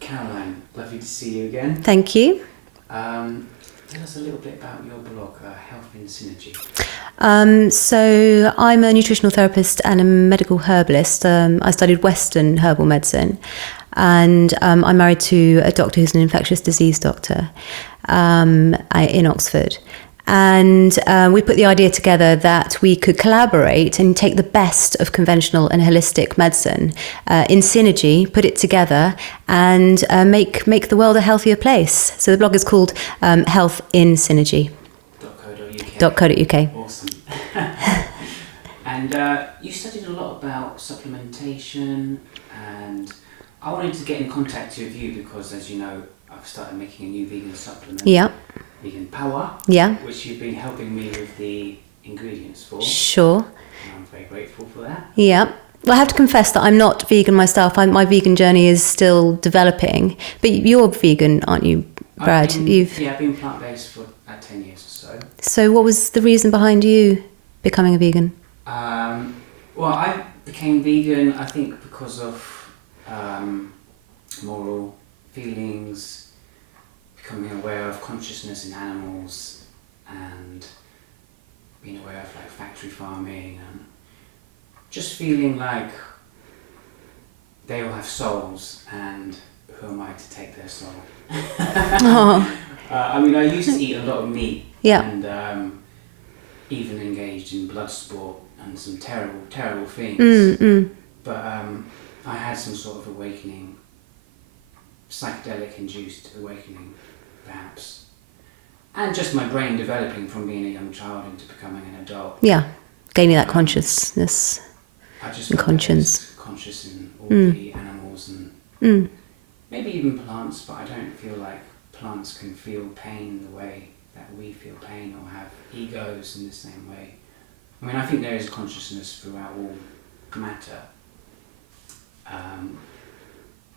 Caroline, lovely to see you again. Thank you. Tell us a little bit about your blog, Health in Synergy. So I'm a nutritional therapist and a medical herbalist. I studied Western herbal medicine, and I'm married to a doctor who's an infectious disease doctor in Oxford. And we put the idea together that we could collaborate and take the best of conventional and holistic medicine in synergy, put it together, and make the world a healthier place. So the blog is called Health in Synergy. .co.uk. Awesome. And you studied a lot about supplementation, and I wanted to get in contact with you because, as you know, I've started making a new vegan supplement. Yeah. Vegan Power. Yeah. Which you've been helping me with the ingredients for. Sure. And I'm very grateful for that. Yeah. Well, I have to confess that I'm not vegan myself. My vegan journey is still developing. But you're vegan, aren't you, Brad? I've been plant-based for 10 years or so. So what was the reason behind you becoming a vegan? Well, I became vegan, I think, because of moral feelings, becoming aware of consciousness in animals, and being aware of like factory farming, and just feeling like they all have souls, and who am I to take their soul? Oh. I mean, I used to eat a lot of meat, Yeah. and even engaged in blood sport and some terrible, terrible things. But I had some sort of awakening, psychedelic-induced awakening, perhaps, and just my brain developing from being a young child into becoming an adult. Yeah, gaining that consciousness I just and conscience. Conscious in all the animals and maybe even plants, but I don't feel like plants can feel pain the way that we feel pain, or have egos in the same way. I mean, I think there is consciousness throughout all matter,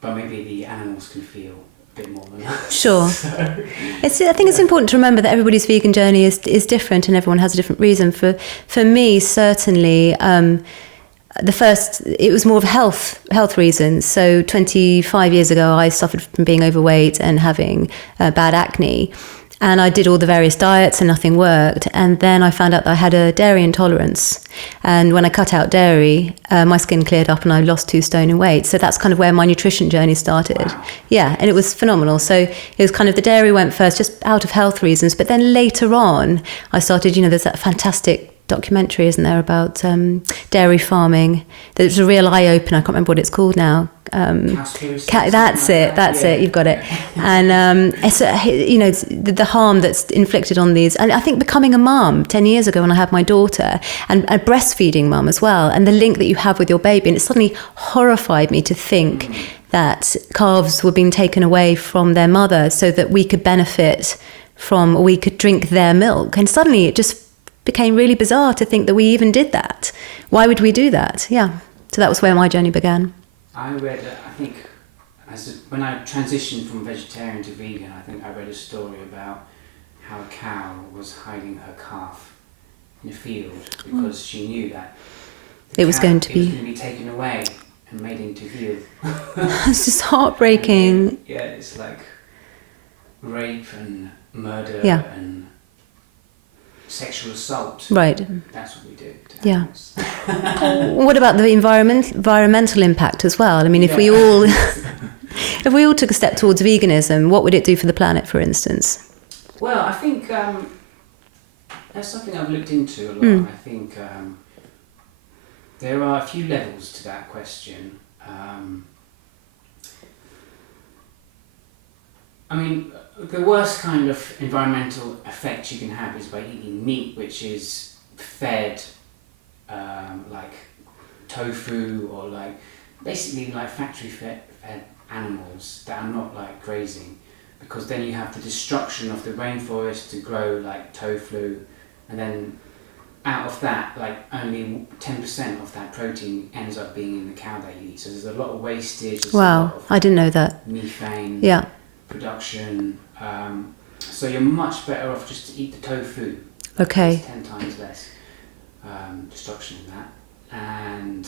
but maybe the animals can feel a bit more than us. Sure. I think it's important to remember that everybody's vegan journey is different, and everyone has a different reason. For me, certainly, it was more of health reasons. So 25 years ago, I suffered from being overweight and having bad acne. And I did all the various diets and nothing worked. And then I found out that I had a dairy intolerance. And when I cut out dairy, my skin cleared up and I lost 2 stone in weight. So that's kind of where my nutrition journey started. Wow. Yeah, and it was phenomenal. So it was kind of the dairy went first, just out of health reasons. But then later on, I started, there's that fantastic documentary, isn't there, about dairy farming. There's a real eye-opener. I can't remember what it's called now. That's it. You've got it. And it's the harm that's inflicted on these. And I think becoming a mum 10 years ago when I had my daughter, and a breastfeeding mum as well, and the link that you have with your baby, and it suddenly horrified me to think that calves were being taken away from their mother so that we could benefit from, or we could drink their milk. And suddenly it just became really bizarre to think that we even did that. Why would we do that? Yeah. So that was where my journey began. I read, I think, when I transitioned from vegetarian to vegan, I think I read a story about how a cow was hiding her calf in a field because she knew that it was going to be taken away and made into veal. It's just heartbreaking. Yeah, it's like rape and murder and sexual assault. Right. That's what we do. Yeah. What about the environmental impact as well? I mean, if we all took a step towards veganism, what would it do for the planet, for instance? Well, I think that's something I've looked into a lot. I think there are a few levels to that question. I mean, the worst kind of environmental effect you can have is by eating meat, which is fed like tofu, or like basically like factory fed animals that are not like grazing, because then you have the destruction of the rainforest to grow like tofu, and then out of that, like only 10% of that protein ends up being in the cow that you eat. So there's a lot of wastage. Wow, I didn't know that. Methane production. So you're much better off just to eat the tofu. Okay. It's 10 times less destruction in that. And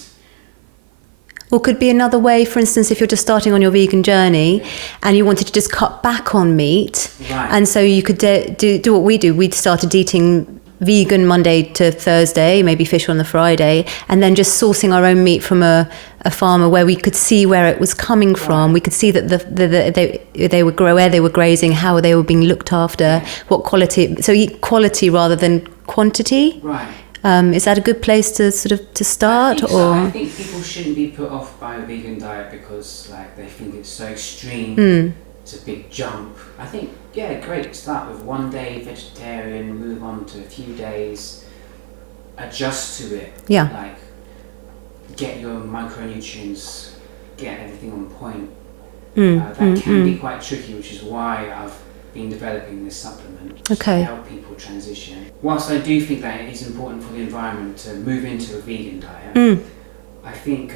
Or could be another way, for instance, if you're just starting on your vegan journey and you wanted to just cut back on meat. Right. And so you could do what we do. We'd started eating vegan Monday to Thursday, maybe fish on the Friday, and then just sourcing our own meat from a farmer where we could see where it was coming from. We could see that they would grow, where they were grazing, how they were being looked after, what quality. So eat quality rather than quantity. Right. Is that a good place to sort of to start? I think people shouldn't be put off by a vegan diet because like they think it's so extreme. It's a big jump. I think great. Start with 1 day vegetarian, move on to a few days, adjust to it. Yeah. Like get your micronutrients, get everything on point. That can be quite tricky, which is why I've been developing this supplement to help people transition. Whilst I do think that it is important for the environment to move into a vegan diet, I think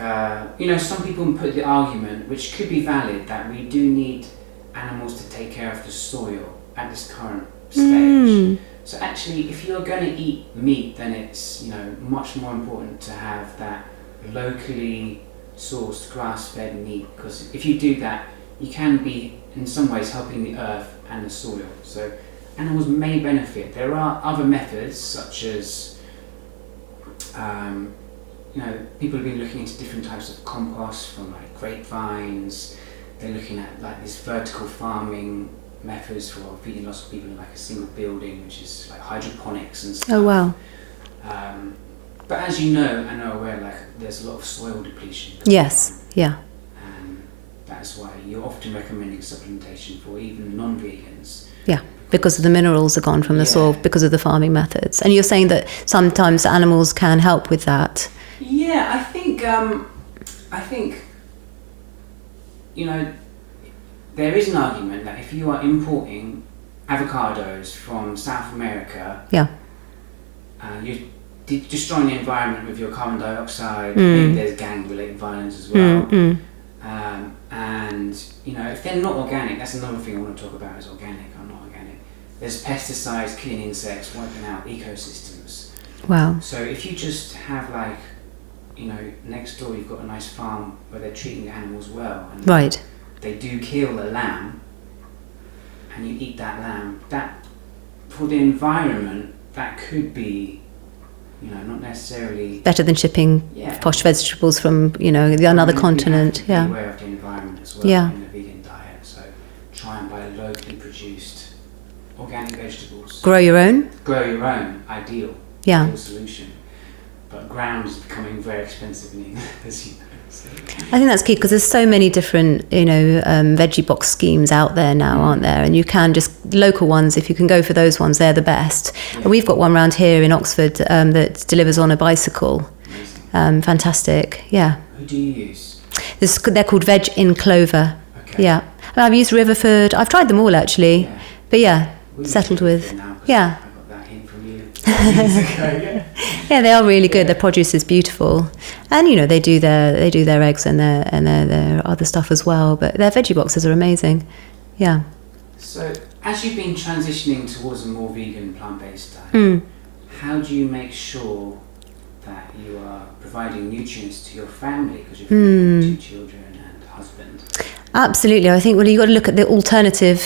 some people put the argument, which could be valid, that we do need animals to take care of the soil at this current stage. So actually, if you're going to eat meat, then it's much more important to have that locally sourced grass-fed meat, because if you do that, you can be in some ways helping the earth and the soil. So animals may benefit. There are other methods such as people have been looking into different types of compost from like grapevines. They're looking at like this vertical farming methods for feeding lots of people in like a single building, which is like hydroponics and stuff. Oh wow. But as you know and are aware, like there's a lot of soil depletion. Yes. Yeah. That's why you're often recommending supplementation for even non-vegans. Yeah, because the minerals are gone from the soil because of the farming methods. And you're saying that sometimes animals can help with that. Yeah, I think there is an argument that if you are importing avocados from South America, you're destroying the environment with your carbon dioxide. Maybe there's gang-related violence as well. And if they're not organic, that's another thing I want to talk about, is organic or not organic. There's pesticides killing insects, wiping out ecosystems. Wow. So if you just have like, next door you've got a nice farm where they're treating the animals well, and they do kill a lamb, and you eat that lamb, that for the environment, that could be not necessarily better than shipping posh vegetables from another continent. Be aware of the environment as well in the vegan diet. So try and buy locally produced organic vegetables. Grow your own, ideal solution. But ground is becoming very expensive in England, as you know. So. I think that's key because there's so many different, veggie box schemes out there now, aren't there? And you can just, local ones, if you can go for those ones, they're the best. Yeah. And we've got one around here in Oxford that delivers on a bicycle. Fantastic, yeah. Who do you use? They're called Veg in Clover. Okay. Yeah. I've used Riverford. I've tried them all actually. Yeah. But settled with. Yeah. Yeah, they are really good. Their produce is beautiful, and they do their eggs and their other stuff as well. But their veggie boxes are amazing. Yeah. So, as you've been transitioning towards a more vegan, plant-based diet, how do you make sure that you are providing nutrients to your family, because you're feeding 2 children and husband? Absolutely. I think, you've got to look at the alternative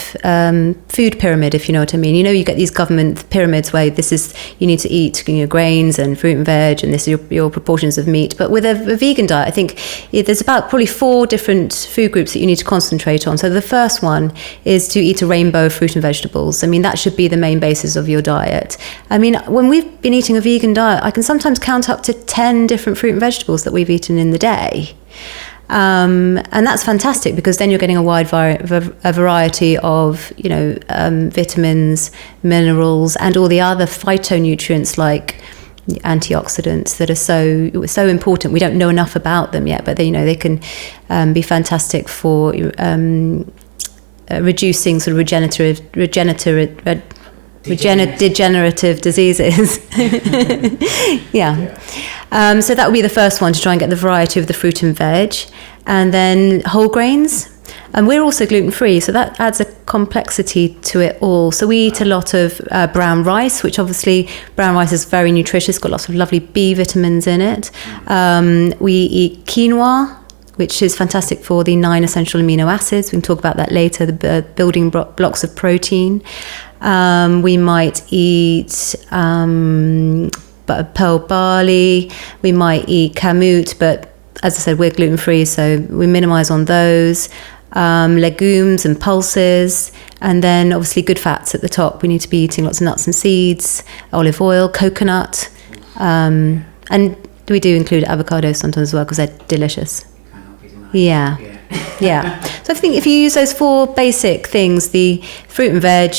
food pyramid, if you know what I mean. You get these government pyramids where you need to eat grains and fruit and veg, and this is your proportions of meat. But with a vegan diet, I think there's about probably 4 different food groups that you need to concentrate on. So the first one is to eat a rainbow of fruit and vegetables. I mean, that should be the main basis of your diet. I mean, when we've been eating a vegan diet, I can sometimes count up to 10 different fruit and vegetables that we've eaten in the day. And that's fantastic because then you're getting a wide variety of, vitamins, minerals, and all the other phytonutrients like antioxidants that are so important. We don't know enough about them yet, but they can be fantastic for reducing sort of degenerative diseases. So that would be the first one, to try and get the variety of the fruit and veg. And then whole grains. And we're also gluten-free, so that adds a complexity to it all. So we eat a lot of brown rice, which obviously brown rice is very nutritious, got lots of lovely B vitamins in it. We eat quinoa, which is fantastic for the 9 essential amino acids. We can talk about that later, the building blocks of protein. We might eat pearl barley. We might eat kamut, but as I said, we're gluten-free, so we minimize on those. Legumes and pulses, and then obviously good fats at the top. We need to be eating lots of nuts and seeds, olive oil, coconut, and we do include avocado sometimes as well because they're delicious. Yeah. So I think if you use those 4 basic things, the fruit and veg,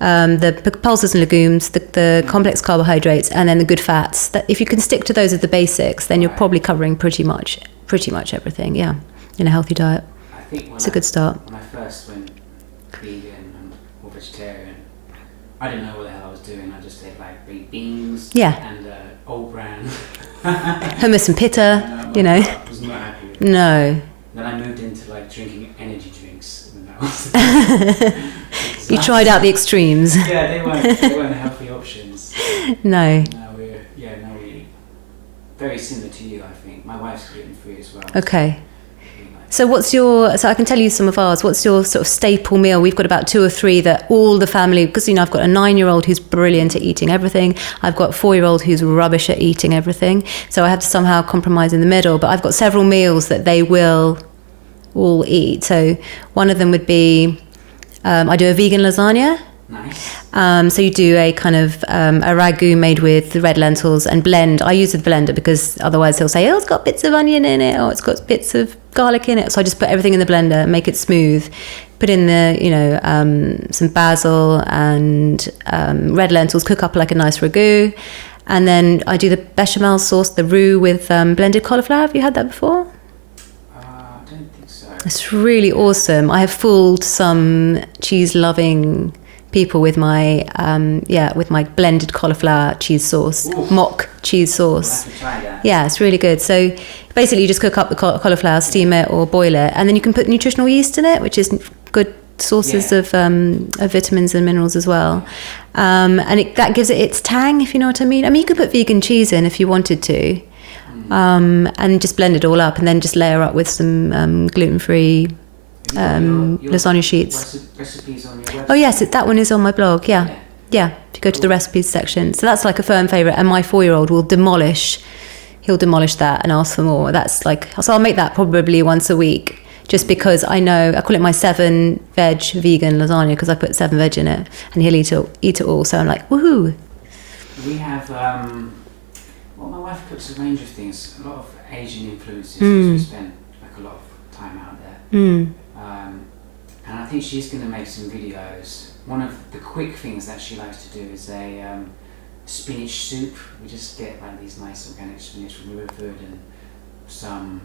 the pulses and legumes, the complex carbohydrates, and then the good fats, that if you can stick to those as the basics, then you're probably covering pretty much everything, in a healthy diet. I think it's a good start. When I first went vegan or vegetarian, I didn't know what the hell I was doing. I just ate like baked beans and old brand hummus and pitta, I was not happy with it. No. Then I moved into like drinking energy drinks. And that was You tried out the extremes. Yeah, they weren't healthy options. No. Now we're very similar to you, I think. My wife's gluten-free as well. Okay. So so I can tell you some of ours. What's your sort of staple meal? We've got about 2 or 3 that all the family, because I've got a 9-year-old who's brilliant at eating everything. I've got a 4-year-old who's rubbish at eating everything. So I have to somehow compromise in the middle. But I've got several meals that they will all eat. So one of them would be, I do a vegan lasagna. Nice. So you do a kind of a ragu made with red lentils and blend. I use a blender because otherwise they'll say, oh, it's got bits of onion in it, or it's got bits of garlic in it. So I just put everything in the blender, make it smooth, put in the, some basil and red lentils, cook up like a nice ragu. And then I do the bechamel sauce, the roux with blended cauliflower. Have you had that before? I don't think so. It's really awesome. I have fooled some cheese-loving people with my blended cauliflower cheese sauce. Ooh. Mock cheese sauce. We'll have to try that. Yeah, it's really good. So basically you just cook up the cauliflower, steam it or boil it, and then you can put nutritional yeast in it, which is good sources of vitamins and minerals as well. And that gives it its tang, if you know what I mean. I mean, you could put vegan cheese in if you wanted to, and just blend it all up, and then just layer up with some gluten-free your lasagna sheets. Recipes on your website? Oh yes, that one is on my blog. Yeah. If you go to the recipes section, so that's like a firm favourite. And my 4-year-old will demolish that and ask for more. That's like, so I'll make that probably once a week, just because I call it my 7 veg vegan lasagna because I put 7 veg in it, and he'll eat it all. So I'm like, woohoo! We have my wife cooks a range of things. A lot of Asian influences. We spent like a lot of time out there. And I think she's going to make some videos. One of the quick things that she likes to do is a spinach soup. We just get like these nice organic spinach from the river and some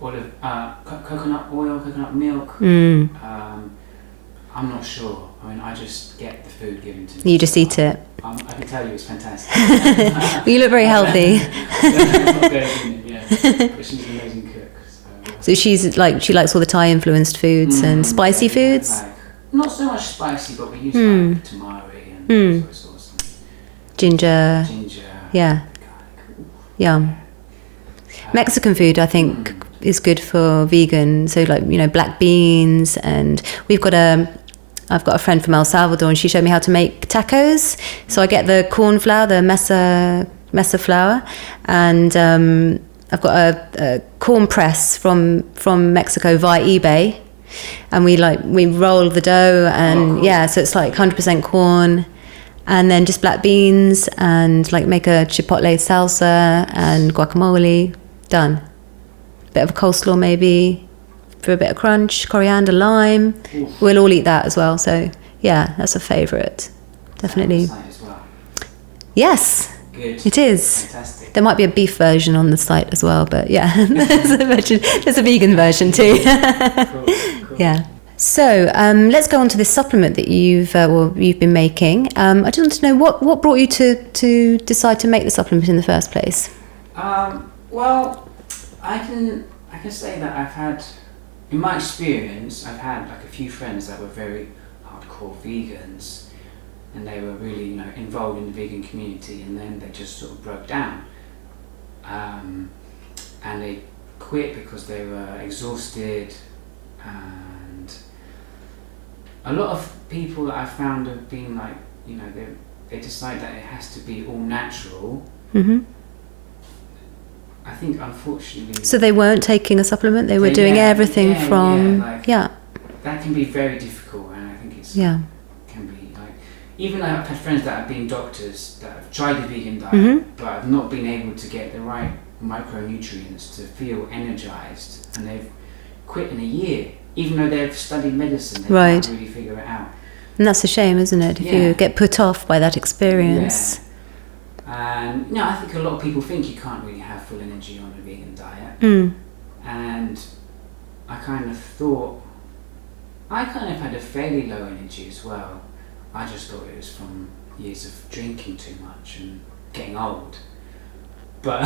coconut oil, coconut milk. I'm not sure. I mean, I just get the food given to me. You just eat it. I can tell you it's fantastic. You look very healthy. But she's an amazing cook. So she likes all the Thai influenced foods and spicy foods. Not so much spicy, but we use like tamari and soy sauce. Ginger. Yeah. Yum. Mexican food, I think, is good for vegan. So black beans, and I've got a friend from El Salvador, and she showed me how to make tacos. So I get the corn flour, the mesa flour, and I've got a corn press from Mexico via eBay, and we roll the dough, and cool. So it's like 100% corn, and then just black beans, and like make a chipotle salsa and guacamole. Done. Bit of a coleslaw maybe for a bit of crunch, coriander, lime. Oof. We'll all eat that as well. So yeah, that's a favourite, definitely. As well. Yes. Good. It is. Fantastic. There might be a beef version on the site as well, but yeah, there's a vegan version too. Cool. Yeah. So let's go on to this supplement that you've been making. I just want to know what brought you to decide to make the supplement in the first place. Well, I can say that I've had, in my experience, I've had like a few friends that were very hardcore vegans. And they were really, involved in the vegan community, and then they just sort of broke down. And they quit because they were exhausted, and a lot of people that I've found have been like, you know, they decide that it has to be all natural. Mm-hmm. I think unfortunately. So they weren't taking a supplement. They were doing everything from That can be very difficult, and I think it's can be like, even though I've had friends that have been doctors that have tried the vegan diet, but have not been able to get the right micronutrients to feel energized, and they've quit in a year, even though they've studied medicine. They can't really figure it out. And that's a shame, isn't it? If you get put off by that experience. Yeah. And I think a lot of people think you can't really have full energy on a vegan diet. And I kind of thought, I kind of had a fairly low energy as well. I just thought it was from years of drinking too much and getting old. But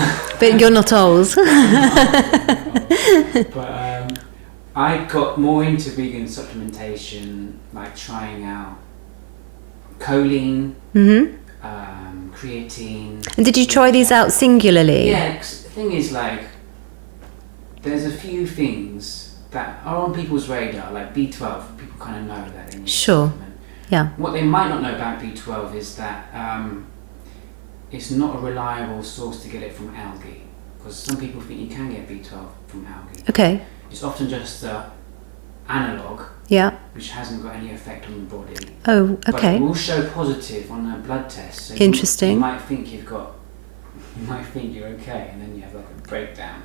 you're not old. But I got more into vegan supplementation, like trying out choline, creatine. And did you try these out singularly? Yeah, 'cause the thing is, like, there's a few things that are on people's radar, like B12. People kind of know that they need a supplement. Yeah. What they might not know about B12 is that it's not a reliable source to get it from algae, because some people think you can get B12 from algae. Okay. It's often just an analogue, which hasn't got any effect on the body. Oh, okay. But it will show positive on a blood test. So interesting. You might think you're okay, and then you have like a breakdown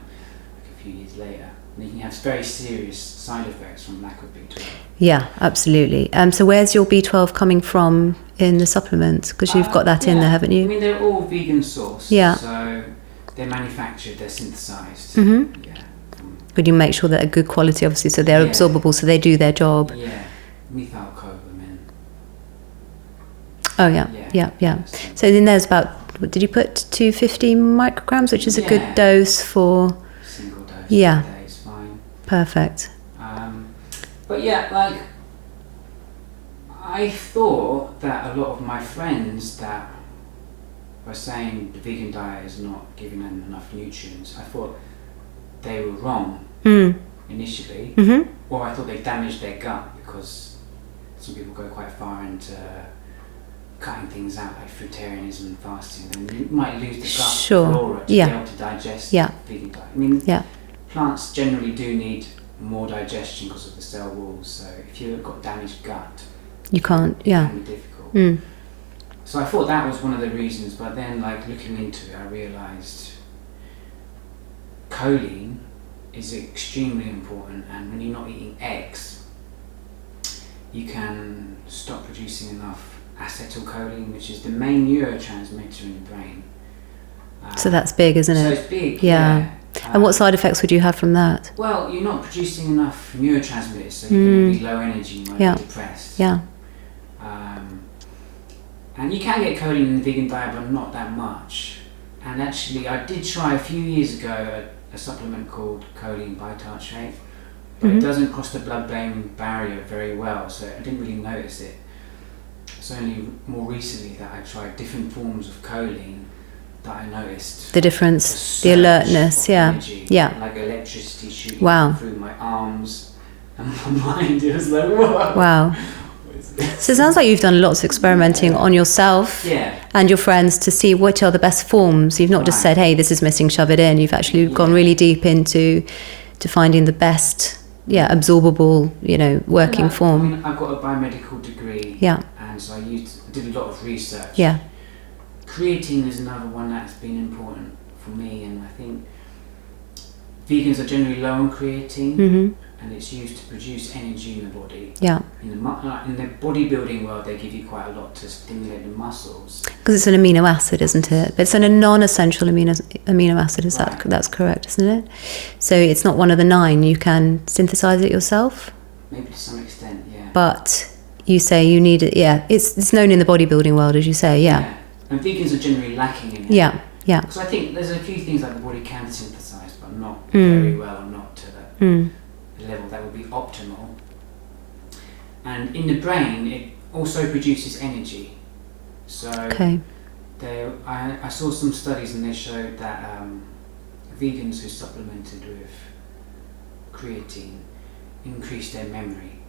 like a few years later. And you can have very serious side effects from lack of B12. Yeah, absolutely. So where's your B12 coming from in the supplements? Because you've got that in there, haven't you? I mean, they're all vegan sourced. Yeah. So they're manufactured, they're synthesized. Mm-hmm. Yeah. But you make sure that they're good quality, obviously, so they're absorbable, so they do their job. Yeah. Methylcobalamin. Oh, yeah. So then there's about, what did you put, 250 micrograms, which is a good dose for... Single dose. Yeah. Is fine. Perfect. But yeah, like, I thought that a lot of my friends that were saying the vegan diet is not giving them enough nutrients, I thought they were wrong initially, or I thought they damaged their gut, because some people go quite far into cutting things out, like fruitarianism and fasting, and you might lose the gut flora to be able to digest vegan diet. I mean, plants generally do need more digestion because of the cell walls, so if you've got damaged gut, you can't, it can be difficult. So I thought that was one of the reasons, but then, like, looking into it, I realised choline is extremely important, and when you're not eating eggs, you can stop producing enough acetylcholine, which is the main neurotransmitter in the brain. So that's big, isn't it? So it's big, yeah. And what side effects would you have from that? Well, you're not producing enough neurotransmitters, so you're going to be low energy, you might be depressed. Yeah. And you can get choline in the vegan diet, but not that much. And actually, I did try a few years ago a supplement called choline bitartrate, but it doesn't cross the blood-brain barrier very well, so I didn't really notice it. It's only more recently that I tried different forms of choline that I noticed the difference, the alertness, energy, like electricity shooting through my arms and my mind. It was like, whoa. Wow. So it sounds like you've done lots of experimenting on yourself and your friends to see which are the best forms. You've not just said, hey, this is missing, shove it in. You've actually gone really deep into finding the best, absorbable, working form. I mean, I've got a biomedical degree. Yeah. And so I did a lot of research. Yeah. Creatine is another one that's been important for me, and I think vegans are generally low on creatine, and it's used to produce energy in the body. Yeah. In the bodybuilding world, they give you quite a lot to stimulate the muscles. Because it's an amino acid, isn't it? But it's a non-essential amino acid. That's correct, isn't it? So it's not one of the 9. You can synthesize it yourself. Maybe to some extent, yeah. But you say you need it. Yeah, it's known in the bodybuilding world, as you say. Yeah. And vegans are generally lacking in it. Yeah. Because I think there's a few things that the body can synthesize, but not very well, or not to the level that would be optimal. And in the brain, it also produces energy. So I saw some studies, and they showed that vegans who supplemented with creatine increased their memory.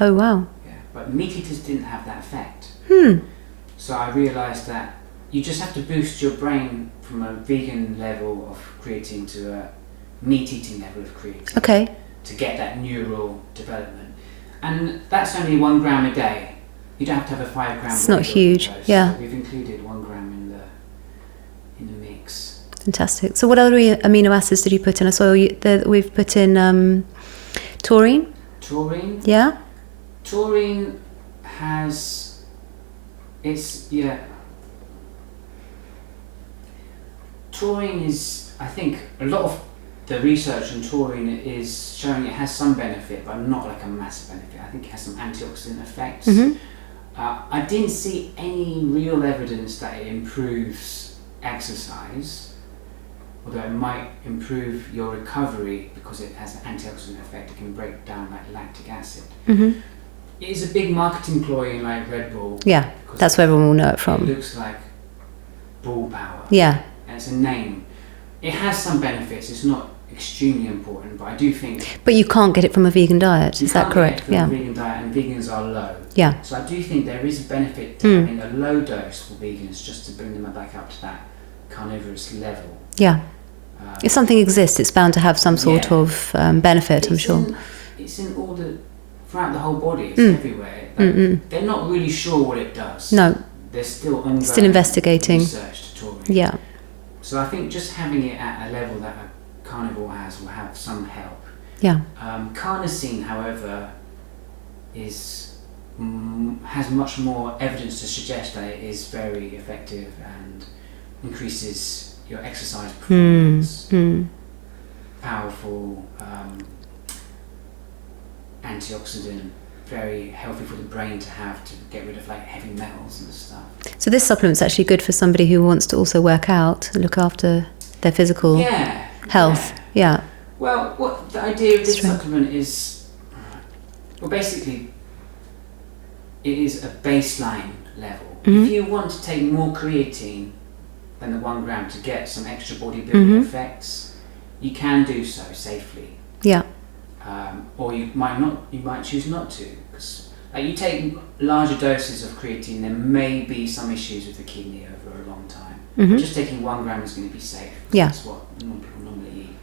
Oh, wow. Yeah, but meat eaters didn't have that effect. Hmm. So I realised that you just have to boost your brain from a vegan level of creatine to a meat-eating level of creatine. Okay. To get that neural development. And that's only 1 gram a day. You don't have to have a 5 gram. It's not huge, dose. yeah. So we've included 1 gram in the mix. Fantastic. So what other amino acids did you put in? I saw we've put in taurine. Taurine? Yeah? Taurine has... Taurine is, I think, a lot of the research on taurine is showing it has some benefit, but not like a massive benefit. I think it has some antioxidant effects. Mm-hmm. I didn't see any real evidence that it improves exercise, although it might improve your recovery because it has an antioxidant effect. It can break down like lactic acid. Mm-hmm. It is a big marketing ploy in like Red Bull. Yeah, that's where everyone will know it from. It looks like bull power. Yeah. And it's a name. It has some benefits. It's not extremely important, but I do think... But you can't get it from a vegan diet, is that correct? From a vegan diet, and vegans are low. Yeah. So I do think there is a benefit to having a low dose for vegans just to bring them back up to that carnivorous level. Yeah. If something exists, it's bound to have some sort of benefit, I'm sure. It's in all throughout the whole body, it's everywhere. Like, they're not really sure what it does. No. They're still ongoing. Still investigating. Research to taurine. Yeah. So I think just having it at a level that a carnivore has will have some help. Yeah. Carnosine, however, has much more evidence to suggest that it is very effective and increases your exercise performance. Powerful antioxidant, very healthy for the brain to have to get rid of like heavy metals and stuff. So this supplement's actually good for somebody who wants to also work out and look after their physical health. Yeah. Well, what the idea of this supplement is, well, basically, it is a baseline level. If you want to take more creatine than the 1 gram to get some extra bodybuilding effects, you can do so safely. Yeah. Or you might not. You might choose not to, because like you take larger doses of creatine, there may be some issues with the kidney over a long time. But just taking 1 gram is going to be safe. Yeah. That's what people normally eat.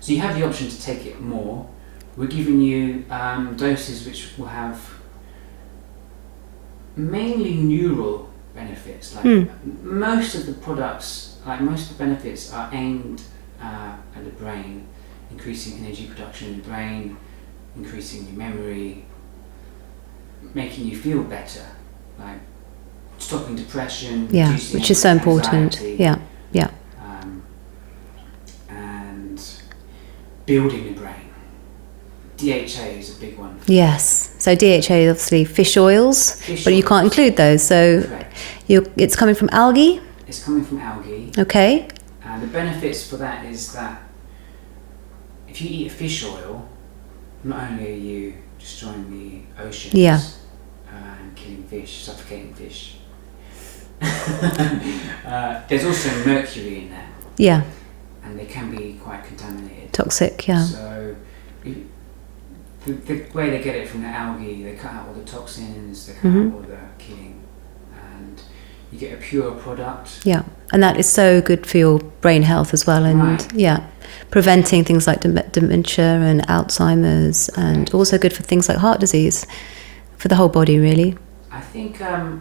So you have the option to take it more. We're giving you doses which will have mainly neural benefits. Like most of the products, like most of the benefits are aimed at the brain, increasing energy production in the brain, increasing your memory, making you feel better, like stopping depression, reducing which is so important. anxiety, Yeah. and building the brain. DHA is a big one. Yes. So DHA is obviously fish oils, but you can't include those. So it's coming from algae. It's coming from algae. Okay. And the benefits for that is that if you eat a fish oil, not only are you destroying the oceans and killing fish, suffocating fish, there's also mercury in there. Yeah. And they can be quite contaminated. Toxic, yeah. So the way they get it from the algae, they cut out all the toxins, they cut out all the killing, and you get a pure product. Yeah, and that is so good for your brain health as well, and preventing things like dementia and Alzheimer's, and also good for things like heart disease, for the whole body, really. I think DHA,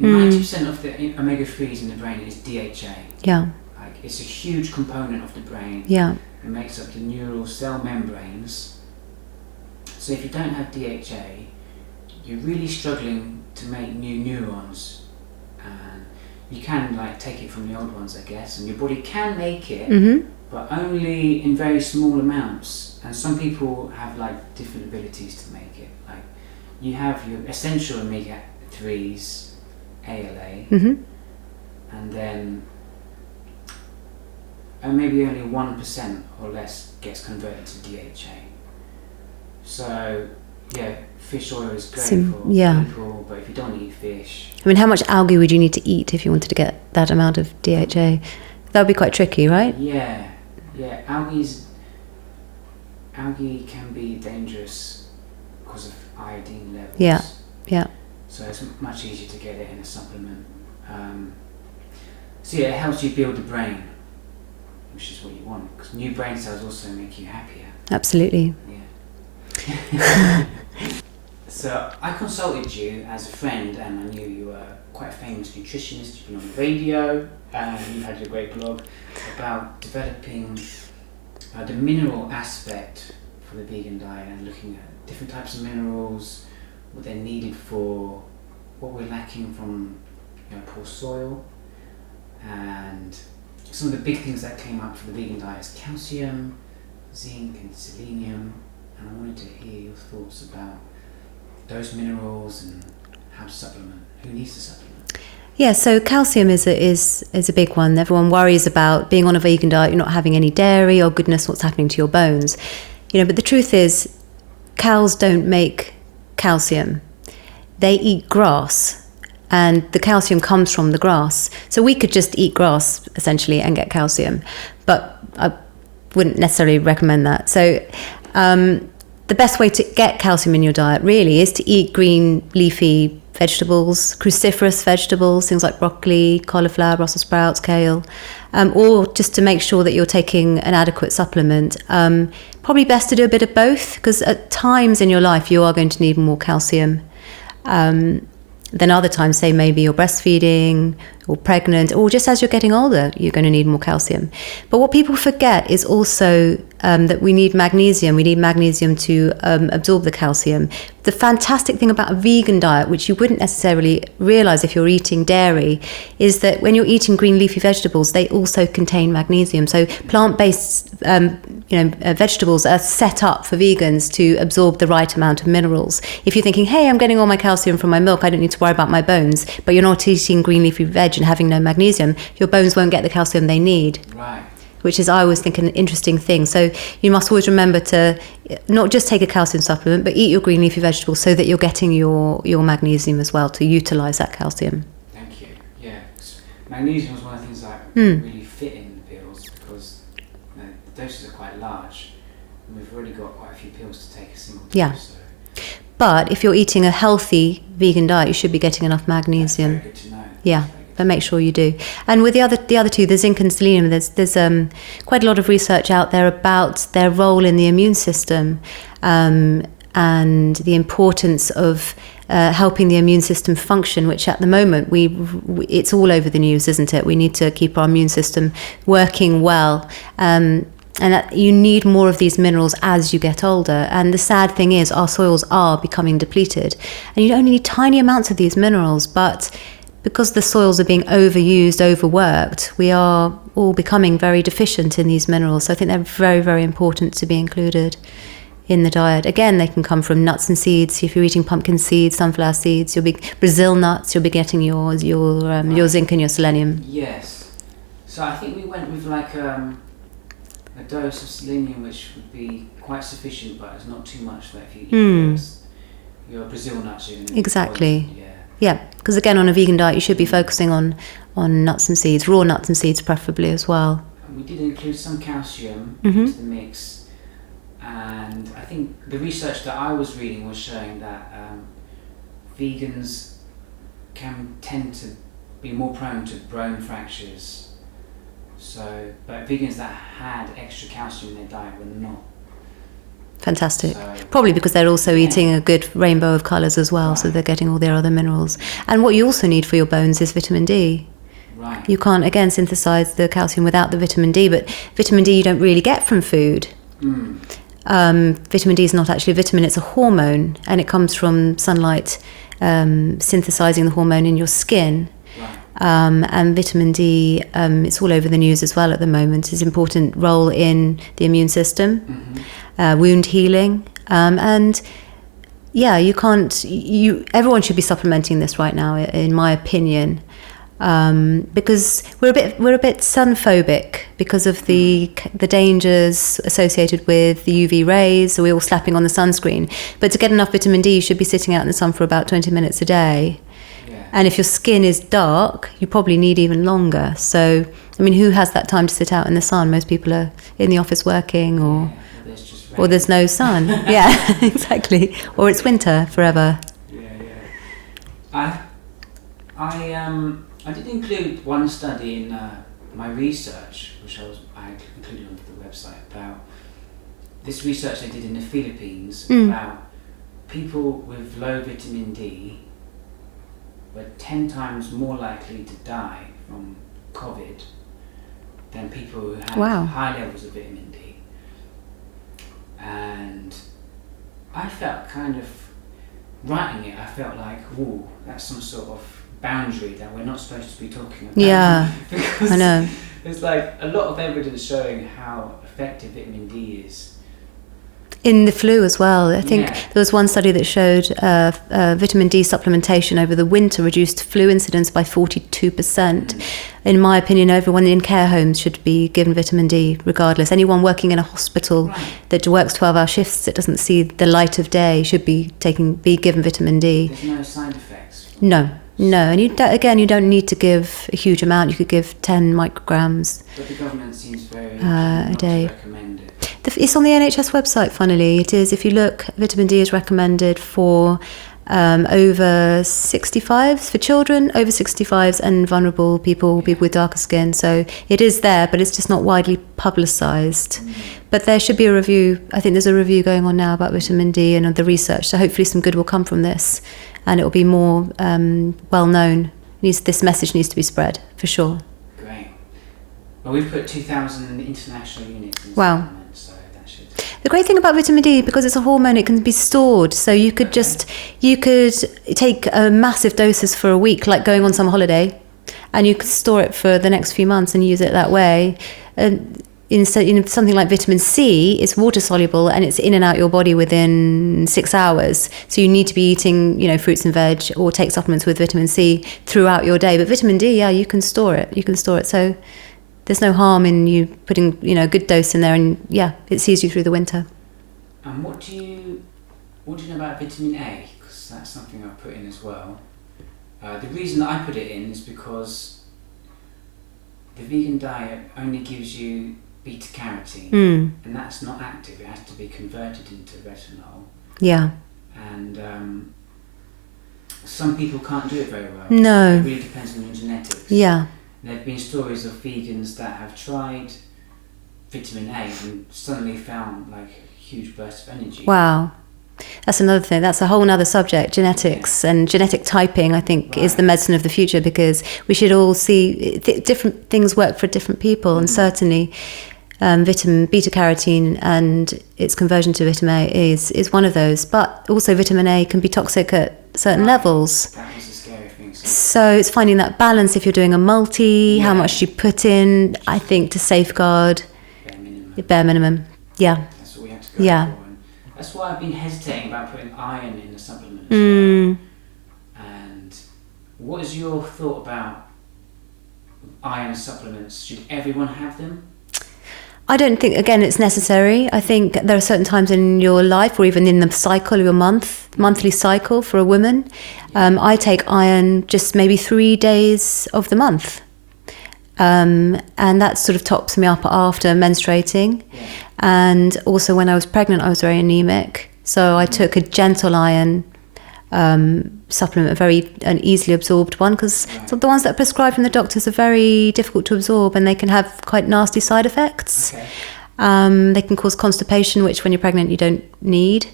90% of the omega-3s in the brain is DHA. Yeah. Like, it's a huge component of the brain. Yeah. It makes up the neural cell membranes. So if you don't have DHA, you're really struggling to make new neurons. And you can like take it from the old ones, I guess, and your body can make it, but only in very small amounts. And some people have like different abilities to make it. Like you have your essential omega-3s, ALA, and then maybe only 1% or less gets converted to DHA. So, fish oil is great for people, but if you don't eat fish... I mean, how much algae would you need to eat if you wanted to get that amount of DHA? That would be quite tricky, right? Yeah. Algae can be dangerous because of iodine levels. Yeah. So it's much easier to get it in a supplement. So yeah, it helps you build the brain, which is what you want, because new brain cells also make you happier. Absolutely. Yeah. So I consulted you as a friend, and I knew you were quite a famous nutritionist. You've been on the radio, and you had a great blog about developing the mineral aspect for the vegan diet and looking at different types of minerals, what they're needed for, what we're lacking from poor soil, and some of the big things that came up for the vegan diet is calcium, zinc and selenium, and I wanted to hear your thoughts about those minerals and how to supplement. Who needs to supplement? Yeah, so calcium is a big one. Everyone worries about being on a vegan diet, you're not having any dairy, or goodness, what's happening to your bones. But the truth is, cows don't make calcium. They eat grass, and the calcium comes from the grass. So we could just eat grass, essentially, and get calcium. But I wouldn't necessarily recommend that. So the best way to get calcium in your diet, really, is to eat green, leafy vegetables, cruciferous vegetables, things like broccoli, cauliflower, Brussels sprouts, kale, or just to make sure that you're taking an adequate supplement. Probably best to do a bit of both, because at times in your life you are going to need more calcium than other times. Say maybe you're breastfeeding or pregnant, or just as you're getting older, you're going to need more calcium. But what people forget is also that we need magnesium. We need magnesium to absorb the calcium. The fantastic thing about a vegan diet, which you wouldn't necessarily realize if you're eating dairy, is that when you're eating green leafy vegetables, they also contain magnesium. So plant-based vegetables are set up for vegans to absorb the right amount of minerals. If you're thinking, hey, I'm getting all my calcium from my milk, I don't need to worry about my bones, but you're not eating green leafy veg and having no magnesium, your bones won't get the calcium they need. Right. Which is, I always think, an interesting thing. So you must always remember to not just take a calcium supplement, but eat your green leafy vegetables so that you're getting your magnesium as well, to utilize that calcium. Thank you. Yeah, magnesium is one of the things that really fit in the pills, because the doses are quite large, and we've already got quite a few pills to take a single dose. Yeah. So but if you're eating a healthy vegan diet, you should be getting enough magnesium. that's very good to know. Yeah. But make sure you do. And with the other two, the zinc and selenium, there's quite a lot of research out there about their role in the immune system, and the importance of helping the immune system function, which at the moment it's all over the news, isn't it? We need to keep our immune system working well. And that you need more of these minerals as you get older. And the sad thing is, our soils are becoming depleted. And you only need tiny amounts of these minerals, but because the soils are being overused, overworked, we are all becoming very deficient in these minerals. So I think they're very, very important to be included in the diet. Again, they can come from nuts and seeds. If you're eating pumpkin seeds, sunflower seeds, Brazil nuts, you'll be getting your zinc and your selenium. Yes. So I think we went with like a dose of selenium, which would be quite sufficient, but it's not too much. Like if you eat your Brazil nuts, you're gonna Exactly. Yeah. Yeah, because again, on a vegan diet, you should be focusing on nuts and seeds, raw nuts and seeds preferably as well. And we did include some calcium into the mix, and I think the research that I was reading was showing that vegans can tend to be more prone to bone fractures. So, but vegans that had extra calcium in their diet were not. Fantastic. So, probably because they're also eating a good rainbow of colours as well, so they're getting all their other minerals. And what you also need for your bones is vitamin D. Right. You can't, again, synthesize the calcium without the vitamin D, but vitamin D you don't really get from food. Vitamin D is not actually a vitamin, it's a hormone, and it comes from sunlight synthesizing the hormone in your skin. And vitamin D, it's all over the news as well at the moment, is an important role in the immune system, wound healing, and yeah, everyone should be supplementing this right now, in my opinion, because we're a bit sun phobic because of the dangers associated with the UV rays, so we're all slapping on the sunscreen. But to get enough vitamin D, you should be sitting out in the sun for about 20 minutes a day. And if your skin is dark, you probably need even longer. So I mean, who has that time to sit out in the sun? Most people are in the office working, or there's no sun. Yeah, exactly. Or it's winter forever. Yeah. I did include one study in my research, which I included onto the website, about this research they did in the Philippines about people with low vitamin D were 10 times more likely to die from COVID than people who had high levels of vitamin D. And I felt kind of, writing it, I felt like, ooh, that's some sort of boundary that we're not supposed to be talking about. Yeah, because I know. There's like a lot of evidence showing how effective vitamin D is. In the flu as well. I think there was one study that showed vitamin D supplementation over the winter reduced flu incidence by 42%. In my opinion, everyone in care homes should be given vitamin D regardless. Anyone working in a hospital that works 12-hour shifts that doesn't see the light of day should be given vitamin D. There's no side effects. No. And you don't need to give a huge amount. You could give 10 micrograms but the government seems very a day. To recommend it. It's on the NHS website, funnily. It is, if you look, vitamin D is recommended for over 65s, for children, over 65s and vulnerable people with darker skin. So it is there, but it's just not widely publicised. But there should be a review. I think there's a review going on now about vitamin D and the research. So hopefully some good will come from this and it will be more well known. This message needs to be spread, for sure. Great. Well, we've put 2,000 international units in wow. So that should... The great thing about vitamin D, because it's a hormone, it can be stored. So you could take massive doses for a week, like going on some holiday, and you could store it for the next few months and use it that way. Instead, something like vitamin C is water soluble and it's in and out your body within 6 hours. So you need to be eating, fruits and veg or take supplements with vitamin C throughout your day. But vitamin D, you can store it. So there's no harm in you putting, a good dose in there, and it sees you through the winter. And what do you know about vitamin A? Because that's something I put in as well. The reason that I put it in is because the vegan diet only gives you beta-carotene, and that's not active. It has to be converted into retinol. Yeah. And some people can't do it very well. No. It really depends on your genetics. Yeah. There have been stories of vegans that have tried vitamin A and suddenly found like a huge burst of energy. Wow. That's another thing. That's a whole other subject. Genetics and genetic typing, I think, is the medicine of the future, because we should all see different things work for different people, and certainly vitamin beta-carotene and its conversion to vitamin A is one of those. But also vitamin A can be toxic at certain levels. That was a scary thing. So it's finding that balance if you're doing a multi, how much you put in, I think, to safeguard bare minimum. Yeah. That's what we have to go for. That's why I've been hesitating about putting iron in the supplement as well. And what is your thought about iron supplements? Should everyone have them? I don't think, again, it's necessary. I think there are certain times in your life, or even in the cycle of your monthly cycle for a woman. I take iron just maybe 3 days of the month. And that sort of tops me up after menstruating. Yeah. And also when I was pregnant, I was very anemic. So I took a gentle iron supplement, an easily absorbed one, because the ones that are prescribed from the doctors are very difficult to absorb, and they can have quite nasty side effects. Okay. They can cause constipation, which when you're pregnant you don't need,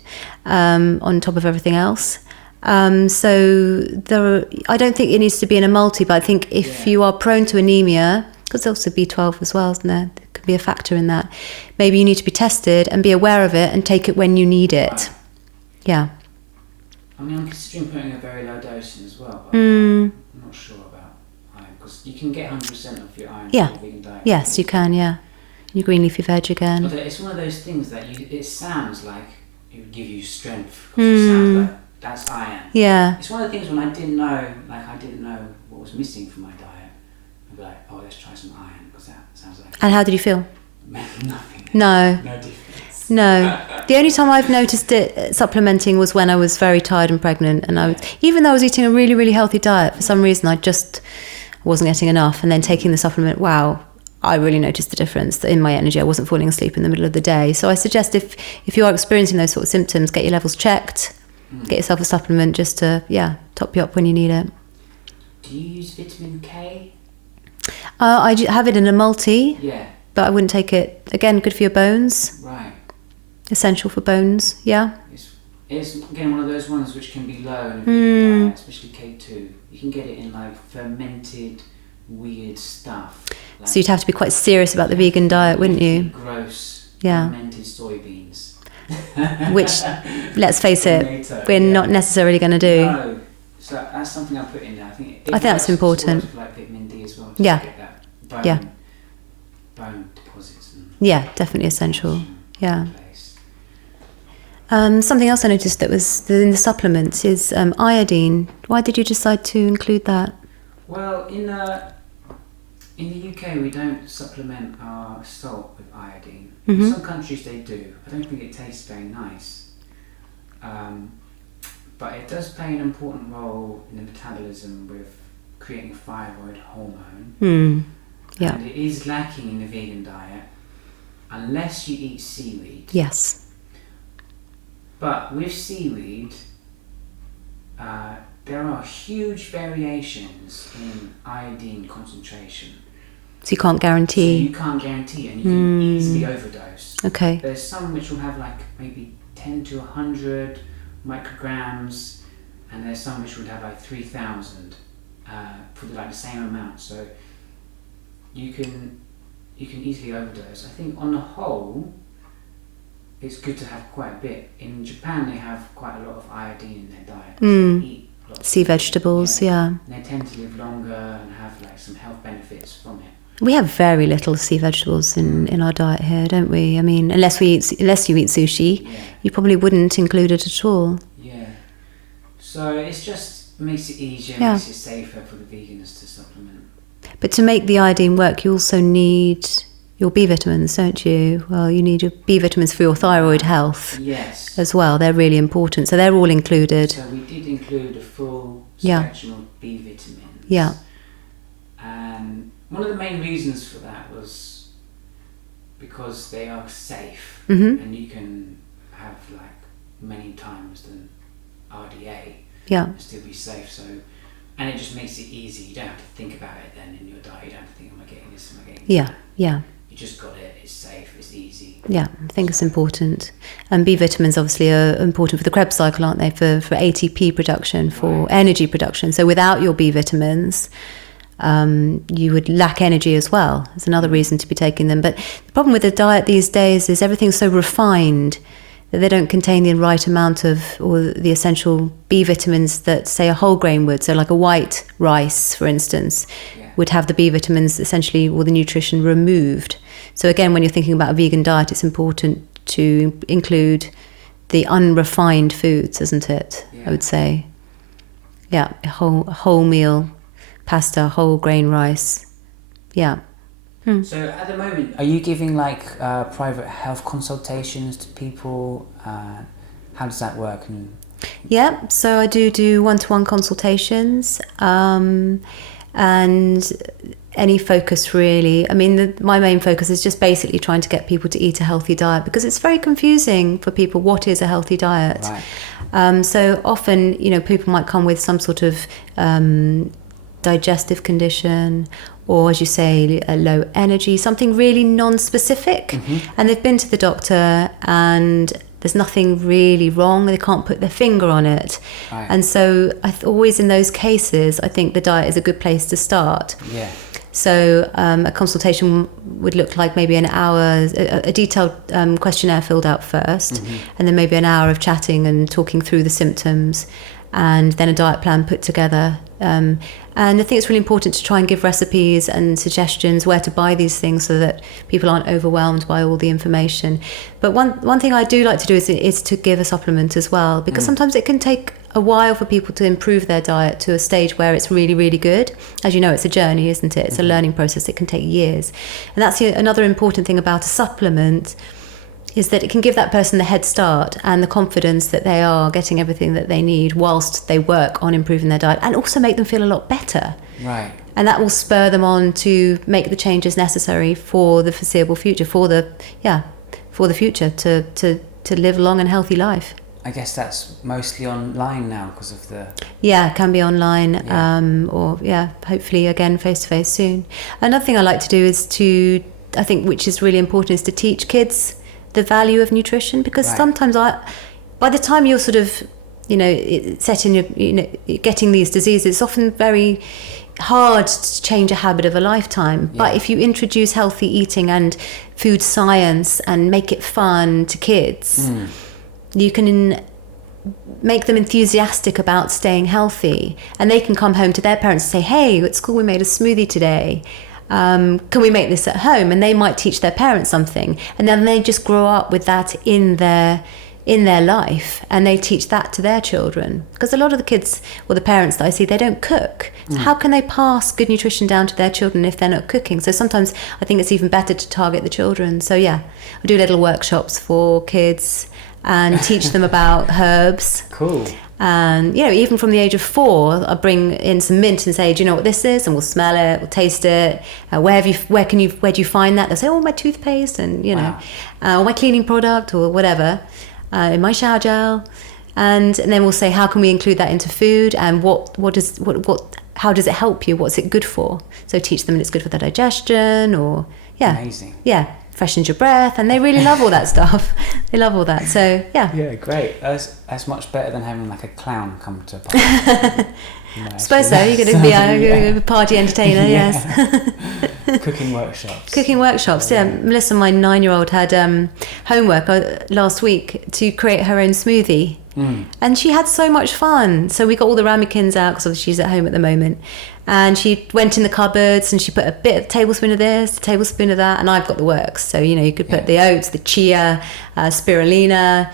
on top of everything else. So I don't think it needs to be in a multi, but I think if you are prone to anemia, because there's also B12 as well, isn't there? There could be a factor in that. Maybe you need to be tested and be aware of it and take it when you need it. Right. Yeah. I mean, I'm considering putting a very low dose in as well, but I'm not sure about iron, because you can get 100% of your iron from a vegan diet. Yes, you can, Your green leafy veg again. But it's one of those things that it sounds like it would give you strength, because it sounds like that's iron. Yeah. It's one of the things when I didn't know what was missing from my diet. I'd be like, oh, let's try some iron, because that sounds like... And how did you feel? Nothing. No. No difference. No. The only time I've noticed it supplementing was when I was very tired and pregnant, and even though I was eating a really, really healthy diet, for some reason I just wasn't getting enough, and then taking the supplement, wow, I really noticed the difference in my energy. I wasn't falling asleep in the middle of the day. So I suggest if you are experiencing those sort of symptoms, get your levels checked, get yourself a supplement just to, top you up when you need it. Do you use vitamin K? I have it in a multi, Yeah. but I wouldn't take it. Again, good for your bones. Right. Essential for bones, yeah. It's again one of those ones which can be low in a vegan diet, especially K2. You can get it in like fermented, weird stuff. Like, So you'd have to be quite serious about the vegan diet, wouldn't you? Gross, Yeah. fermented soybeans. Which, let's face it, Tomato, we're not necessarily going to do. No. So that's something I put in there. I think that's important. With like vitamin D as well. Yeah. To get that bone deposits. Yeah, definitely essential. Yeah. Something else I noticed that was in the supplements is iodine. Why did you decide to include that? Well, in the UK we don't supplement our salt with iodine. Mm-hmm. In some countries they do. I don't think it tastes very nice. But it does play an important role in the metabolism with creating thyroid hormone. Yeah. And it is lacking in the vegan diet unless you eat seaweed. Yes. But with seaweed, there are huge variations in iodine concentration. So you can't guarantee. So you can't guarantee, and you can easily overdose. Okay. There's some which will have like maybe 10 to 100 micrograms, and there's some which would have like 3,000 for like the same amount. So you can easily overdose. I think on the whole, it's good to have quite a bit. In Japan, they have quite a lot of iodine in their diet. They eat lots Sea of vegetables, yeah. And they tend to live longer and have like some health benefits from it. We have very little sea vegetables in our diet here, don't we? I mean, unless you eat sushi, you probably wouldn't include it at all. Yeah. So it's just makes it easier, makes it safer for the vegans to supplement. But to make the iodine work, you also need your B vitamins, don't you? Well, you need your B vitamins for your thyroid health. Yes. As well. They're really important. So they're all included. So we did include a full spectrum of B vitamins. Yeah. And one of the main reasons for that was because they are safe, and you can have like many times than RDA and still be safe. So, and it just makes it easy. You don't have to think about it then in your diet. You don't have to think, am I getting this? Am I getting that? Yeah. You just got it. It's safe. It's easy. Yeah, I think it's important. And B vitamins obviously are important for the Krebs cycle, aren't they? For ATP production, for energy production. So without your B vitamins, you would lack energy as well. There's another reason to be taking them. But the problem with the diet these days is everything's so refined that they don't contain the right amount of, or the essential B vitamins that, say, a whole grain would. So like a white rice, for instance, would have the B vitamins essentially, or the nutrition removed. So again, when you're thinking about a vegan diet, it's important to include the unrefined foods, isn't it? Yeah. I would say. Yeah, a whole meal, pasta, whole grain rice. Yeah. So at the moment, are you giving like private health consultations to people? How does that work? Yeah, so I do one-to-one consultations, and any focus really. I mean, my main focus is just basically trying to get people to eat a healthy diet, because it's very confusing for people what is a healthy diet. Right. So often, people might come with some sort of digestive condition, or as you say, a low energy, something really non-specific, and they've been to the doctor and there's nothing really wrong, they can't put their finger on it. Right. And so always in those cases, I think the diet is a good place to start. Yeah. So a consultation would look like maybe an hour, a detailed questionnaire filled out first, and then maybe an hour of chatting and talking through the symptoms, and then a diet plan put together. And I think it's really important to try and give recipes and suggestions where to buy these things so that people aren't overwhelmed by all the information. But one thing I do like to do is to give a supplement as well, because sometimes it can take a while for people to improve their diet to a stage where it's really, really good. As you know, it's a journey, isn't it? It's a learning process. It can take years. And that's another important thing about a supplement, is that it can give that person the head start and the confidence that they are getting everything that they need whilst they work on improving their diet, and also make them feel a lot better. Right. And that will spur them on to make the changes necessary for the foreseeable future, for the future to live a long and healthy life. I guess that's mostly online now because of the... Yeah, it can be online, Yeah. hopefully again face-to-face soon. Another thing I like to do is I think which is really important, is to teach kids the value of nutrition, because Right. sometimes by the time you're sort of, set in your, getting these diseases, it's often very hard to change a habit of a lifetime. But if you introduce healthy eating and food science and make it fun to kids, you can make them enthusiastic about staying healthy, and they can come home to their parents and say, hey, at school we made a smoothie today. Can we make this at home? And they might teach their parents something, and then they just grow up with that in their life, and they teach that to their children. Because a lot of the kids or the parents that I see, they don't cook. So how can they pass good nutrition down to their children if they're not cooking? So sometimes I think it's even better to target the children. So I do little workshops for kids and teach them about herbs. Cool. And even from the age of 4, I bring in some mint and say, do you know what this is? And we'll smell it, we'll taste it. Where do you find that? They'll say, oh, my toothpaste, and or my cleaning product, or whatever, in my shower gel. And then we'll say, how can we include that into food? And how does it help you? What's it good for? So teach them it's good for their digestion, or Amazing. Freshens your breath, and they really love all that stuff. They love all that. So Yeah, great. That's much better than having like a clown come to a party. I suppose so. You're going to be a party entertainer. Yes. Cooking workshops. Melissa, my 9-year-old, had homework last week to create her own smoothie. And she had so much fun. So we got all the ramekins out, because she's at home at the moment. And she went in the cupboards and she put a tablespoon of this, a tablespoon of that, and I've got the works. So, you could put the oats, the chia, spirulina,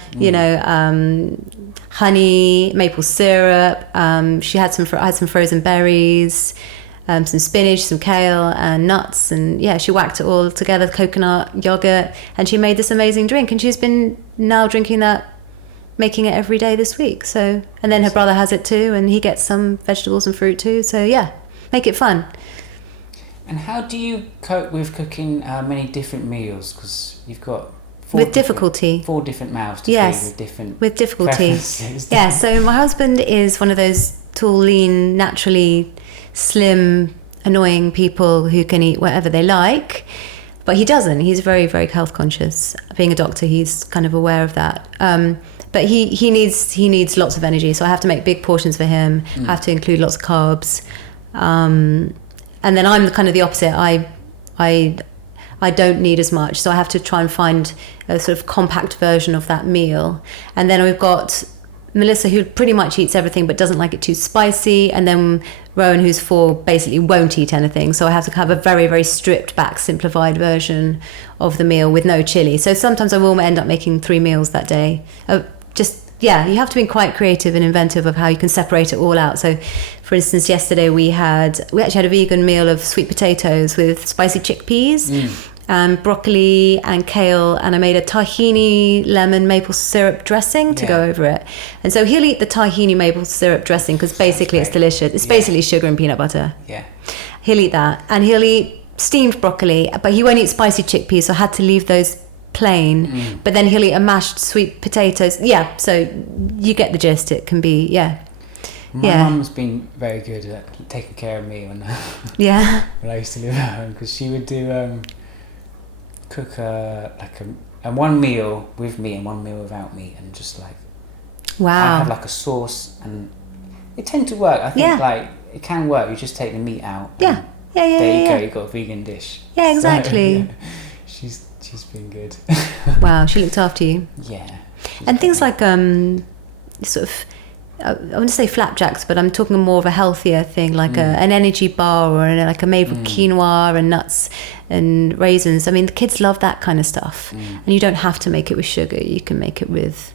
honey, maple syrup. I had some frozen berries, some spinach, some kale, and nuts. And she whacked it all together, coconut, yogurt, and she made this amazing drink. And she's been now drinking that, making it every day this week. So, and then her brother has it too, and he gets some vegetables and fruit too. So make it fun. And how do you cope with cooking many different meals? Because you've got 4 different mouths to feed with difficulty. Preferences. So my husband is one of those tall, lean, naturally slim, annoying people who can eat whatever they like. But he doesn't. He's very, very health conscious. Being a doctor, he's kind of aware of that. But he needs lots of energy, so I have to make big portions for him. I have to include lots of carbs, and then I'm kind of the opposite. I don't need as much, so I have to try and find a sort of compact version of that meal. And then we've got Melissa, who pretty much eats everything but doesn't like it too spicy, and then Rowan, who's 4, basically won't eat anything. So I have to have a very, very stripped back, simplified version of the meal with no chili. So sometimes I will end up making 3 meals that day. You have to be quite creative and inventive of how you can separate it all out. So, for instance, yesterday we actually had a vegan meal of sweet potatoes with spicy chickpeas, and broccoli and kale, and I made a tahini lemon maple syrup dressing to go over it. And so he'll eat the tahini maple syrup dressing because basically it's delicious. It's basically sugar and peanut butter. Yeah. He'll eat that, and he'll eat steamed broccoli, but he won't eat spicy chickpeas, so I had to leave those plain. But then he'll eat a mashed sweet potatoes. So you get the gist. It can be My mum's been very good at taking care of me when when I used to live at home, because she would do cook one meal with me and one meal without me, and just I have a sauce, and it tend to work. I think it can work. You just take the meat out. There you go. You got a vegan dish. Yeah, exactly. So, she's been good. Wow, she looked after you. Yeah. And things like sort of, I want to say flapjacks, but I'm talking more of a healthier thing, like an energy bar, or a made with quinoa and nuts and raisins. I mean, the kids love that kind of stuff. And you don't have to make it with sugar. You can make it with,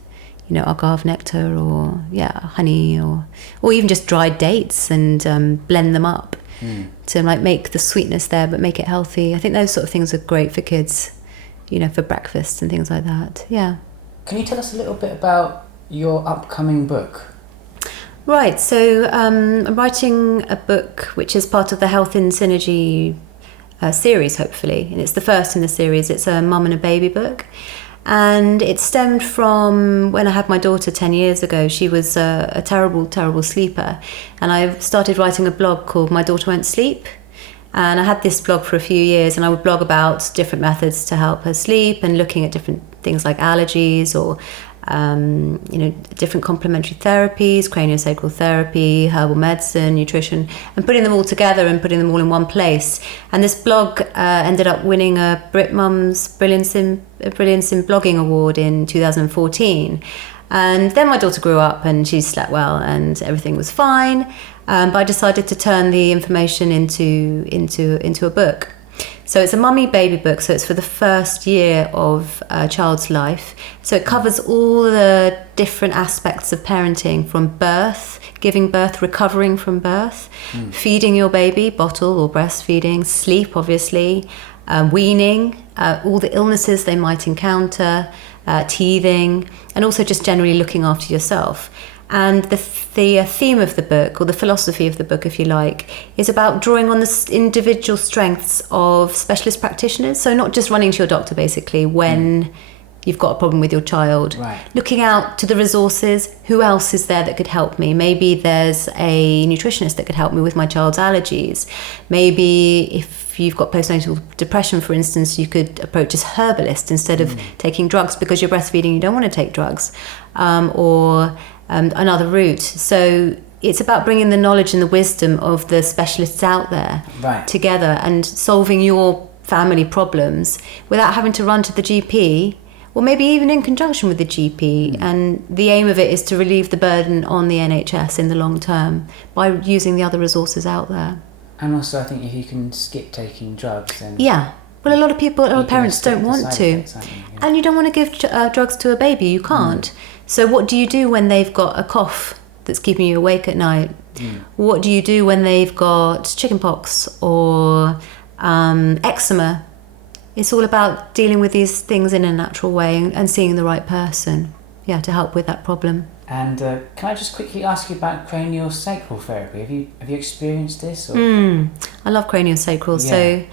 agave nectar, or honey, or even just dried dates, and blend them up to make the sweetness there, but make it healthy. I think those sort of things are great for kids, for breakfast and things like that. Yeah. Can you tell us a little bit about your upcoming book? Right, so I'm writing a book which is part of the Health in Synergy series, hopefully, and it's the first in the series. It's a mum and a baby book, and it stemmed from when I had my daughter 10 years ago. She was a terrible, terrible sleeper, and I started writing a blog called My Daughter Won't Sleep. And I had this blog for a few years, and I would blog about different methods to help her sleep and looking at different things like allergies or different complementary therapies, craniosacral therapy, herbal medicine, nutrition, and putting them all together and putting them all in one place. And this blog ended up winning a Brit Mums Brilliance in Blogging Award in 2014. And then my daughter grew up and she slept well and everything was fine. But I decided to turn the information into a book. So it's a mummy baby book, so it's for the first year of a child's life. So it covers all the different aspects of parenting, from birth, giving birth, recovering from birth, feeding your baby, bottle or breastfeeding, sleep obviously, weaning, all the illnesses they might encounter, teething, and also just generally looking after yourself. And the theme of the book, or the philosophy of the book, if you like, is about drawing on the individual strengths of specialist practitioners. So not just running to your doctor, basically, when you've got a problem with your child. Right. Looking out to the resources. Who else is there that could help me? Maybe there's a nutritionist that could help me with my child's allergies. Maybe if you've got postnatal depression, for instance, you could approach a herbalist instead of taking drugs because you're breastfeeding, you don't want to take drugs. Or another route. So it's about bringing the knowledge and the wisdom of the specialists out there together and solving your family problems without having to run to the GP, or maybe even in conjunction with the GP. And the aim of it is to relieve the burden on the NHS in the long term by using the other resources out there. And also, I think if you can skip taking drugs, then well, a lot of parents don't want to, and you don't want to give drugs to a baby. You can't. So what do you do when they've got a cough that's keeping you awake at night? What do you do when they've got chickenpox or eczema? It's all about dealing with these things in a natural way and seeing the right person, to help with that problem. And can I just quickly ask you about craniosacral therapy? Have you experienced this? Or? I love craniosacral. So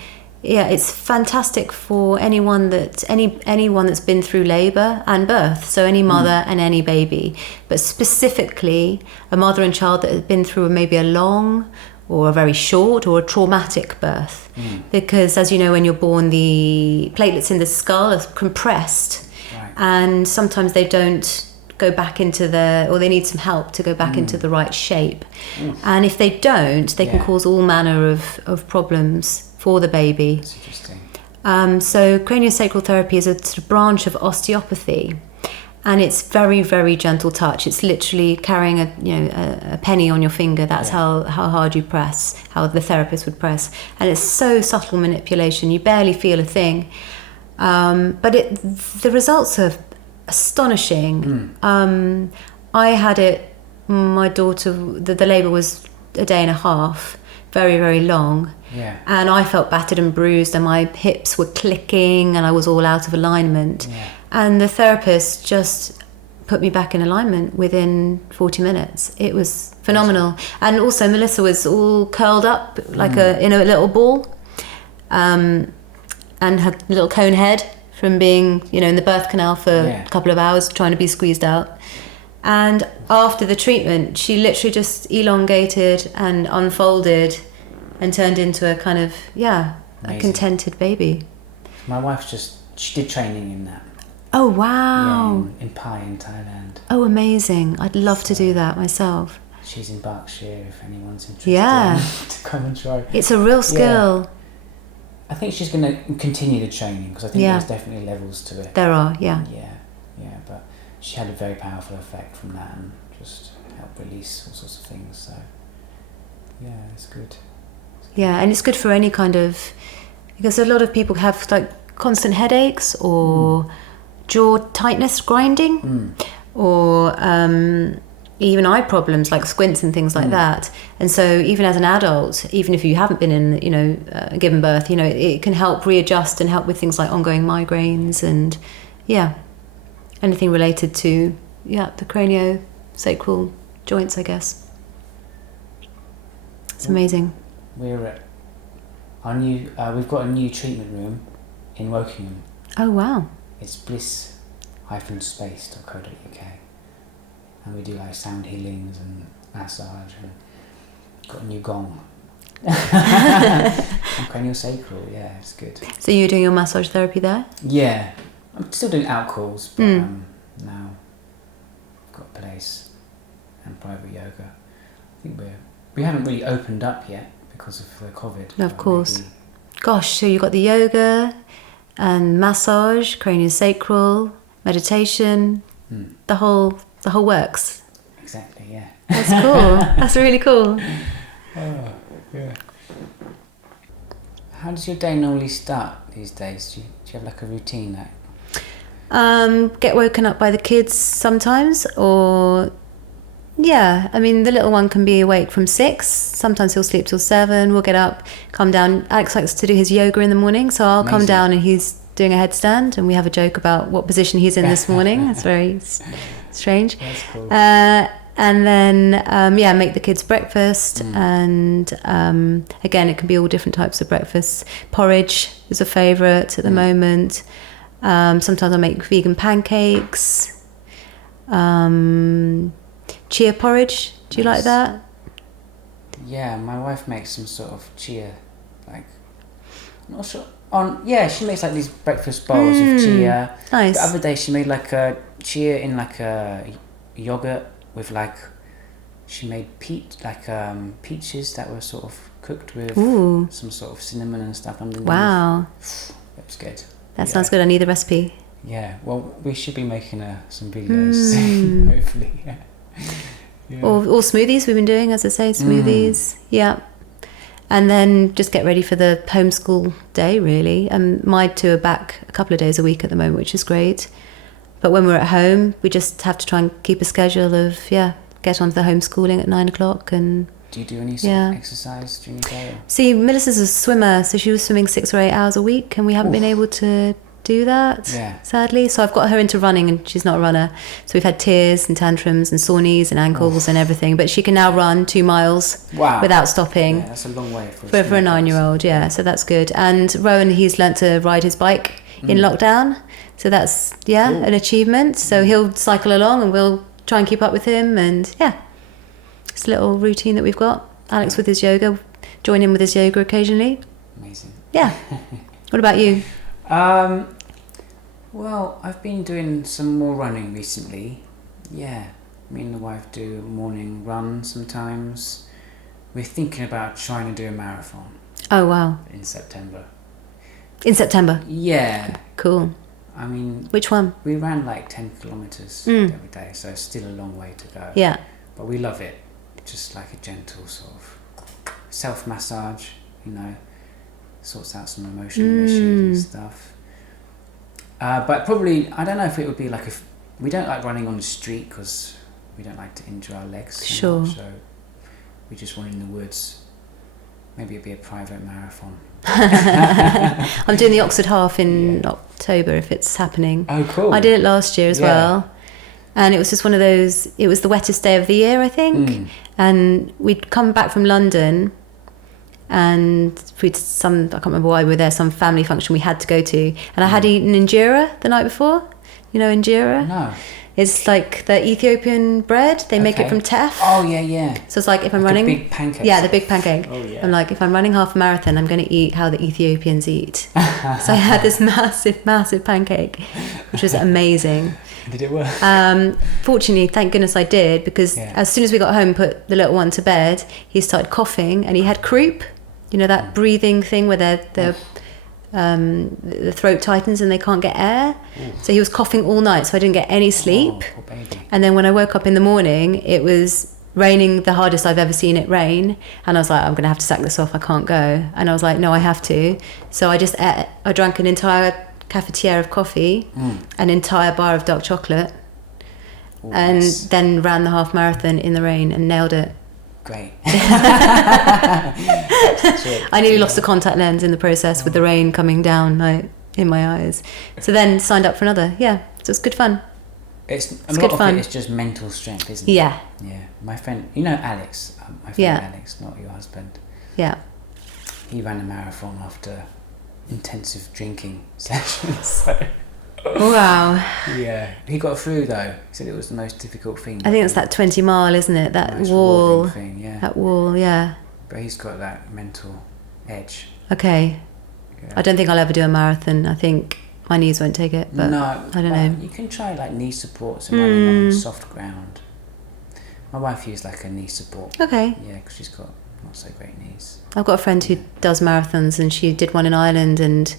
it's fantastic for anyone that's been through labour and birth, so any mother and any baby, but specifically a mother and child that has been through maybe a long or a very short or a traumatic birth. Because as you know, when you're born, the platelets in the skull are compressed, and sometimes they don't go back into or they need some help to go back into the right shape. And if they don't, they can cause all manner of problems for the baby. That's interesting. So craniosacral therapy is a sort of branch of osteopathy, and it's very, very gentle touch. It's literally carrying a penny on your finger. That's how hard you press, how the therapist would press, and it's so subtle manipulation. You barely feel a thing, but the results are astonishing. I had it. My daughter, the labour was a day and a half, very, very long. And I felt battered and bruised, and my hips were clicking, and I was all out of alignment. And the therapist just put me back in alignment within 40 minutes. It was phenomenal. And also Melissa was all curled up like in a little ball, and her little cone head from being, in the birth canal for a couple of hours trying to be squeezed out. And after the treatment, she literally just elongated and unfolded and turned into a kind of, a contented baby. My wife she did training in that. Oh, wow. Yeah, in Pai in Thailand. Oh, amazing. I'd love to do that myself. She's in Berkshire if anyone's interested to come and try. It's a real skill. I think she's going to continue the training because I think there's definitely levels to it. There are, Yeah, but she had a very powerful effect from that and just helped release all sorts of things. So, it's good. Yeah, and it's good for any kind of, because a lot of people have like constant headaches or jaw tightness, grinding, or even eye problems like squints and things like that. And so even as an adult, even if you haven't been in, given birth, it can help readjust and help with things like ongoing migraines and anything related to the craniosacral joints, I guess. It's amazing. We're at our new. We've got a new treatment room in Wokingham. Oh wow. It's bliss-space.co.uk, and we do like sound healings and massage, and got a new gong. Craniosacral, yeah, it's good. So you're doing your massage therapy there? Yeah, I'm still doing out calls, but now I've got a place and private yoga. I think we haven't really opened up yet because of the COVID. No, of course. Gosh, so you got the yoga and massage, craniosacral, meditation, the whole works. Exactly, yeah. That's cool. That's really cool. Oh, yeah. How does your day normally start these days? Do you have like a routine? Get woken up by the kids sometimes, or yeah, I mean the little one can be awake from 6. Sometimes he'll sleep till 7. We'll get up, come down. Alex likes to do his yoga in the morning, so I'll come down and he's doing a headstand, and we have a joke about what position he's in this morning. It's very strange. That's cool. And then, make the kids breakfast. And again, it can be all different types of breakfasts. Porridge is a favourite at the moment. Sometimes I make vegan pancakes. Chia porridge. Do you like that? Yeah, my wife makes some sort of chia, like, I'm not sure. She makes like these breakfast bowls of chia. Nice. The other day she made like a chia in like a yogurt with like, she made peaches that were sort of cooked with some sort of cinnamon and stuff underneath. Wow. It was good. That sounds good. I need the recipe. Yeah, well, we should be making some videos, hopefully. Yeah. Or smoothies we've been doing, as I say, smoothies. Yeah. And then just get ready for the homeschool day, really. And my 2 are back a couple of days a week at the moment, which is great. But when we're at home, we just have to try and keep a schedule of, get onto the homeschooling at 9 o'clock. And do you do any sort of exercise during the day? See, Melissa's a swimmer, so she was swimming 6 or 8 hours a week, and we haven't been able to do that, sadly. So I've got her into running, and she's not a runner. So we've had tears and tantrums and sore knees and ankles and everything. But she can now run 2 miles without stopping. Yeah, that's a long way for a 9-year-old. Yeah, so that's good. And Rowan, he's learnt to ride his bike in lockdown. So that's cool. An achievement. So he'll cycle along, and we'll try and keep up with him. And it's a little routine that we've got. Alex with his yoga, join in with his yoga occasionally. Amazing. Yeah. What about you? Well, I've been doing some more running recently. Yeah, me and the wife do a morning run sometimes. We're thinking about trying to do a marathon. Oh, wow. In September. In September? Yeah. Cool. I mean... Which one? We ran like 10 kilometres every day, so it's still a long way to go. Yeah. But we love it. Just like a gentle sort of self-massage, sorts out some emotional issues and stuff. But probably, I don't know if it would be like we don't like running on the street because we don't like to injure our legs. Sure. So we just want in the woods. Maybe it'd be a private marathon. I'm doing the Oxford Half in October if it's happening. Oh, cool. I did it last year as well. And it was just one of those, it was the wettest day of the year, I think. And we'd come back from London, and I can't remember why we were there, some family function we had to go to. And I had eaten injera the night before. You know injera? No. It's like the Ethiopian bread. They make it from teff. Oh, yeah. So it's like if I'm running... the big pancake. Yeah, the big pancake. Oh, yeah. I'm like, if I'm running half a marathon, I'm going to eat how the Ethiopians eat. So I had this massive pancake, which was amazing. Did it work? Fortunately, thank goodness I did, because as soon as we got home and put the little one to bed, he started coughing, and he had croup. That breathing thing where the throat tightens and they can't get air. So he was coughing all night, so I didn't get any sleep. Oh, poor baby. And then when I woke up in the morning, it was raining the hardest I've ever seen it rain, and I was like, I'm gonna have to sack this off, I can't go. And I was like, no, I have to. So I drank an entire cafetiere of coffee, an entire bar of dark chocolate, and then ran the half marathon in the rain and nailed it. Great. I nearly lost a contact lens in the process with the rain coming down in my eyes. So then signed up for another. Yeah, so it's good fun. It's a good lot of fun. it is just mental strength, isn't it? Yeah. Yeah. My friend, you know Alex, my friend Alex, not your husband. Yeah. He ran a marathon after intensive drinking sessions. So. Wow. Yeah. He got through though. He said it was the most difficult thing. I think it's that 20 mile, isn't it? That most wall. rewarding thing, yeah. That wall, yeah. But he's got that mental edge. Okay. Yeah. I don't think I'll ever do a marathon. I think my knees won't take it, but No, I don't know. You can try like knee supports and running on soft ground. My wife used like a knee support. Okay. Yeah, because she's got not so great knees. I've got a friend who does marathons, and she did one in Ireland and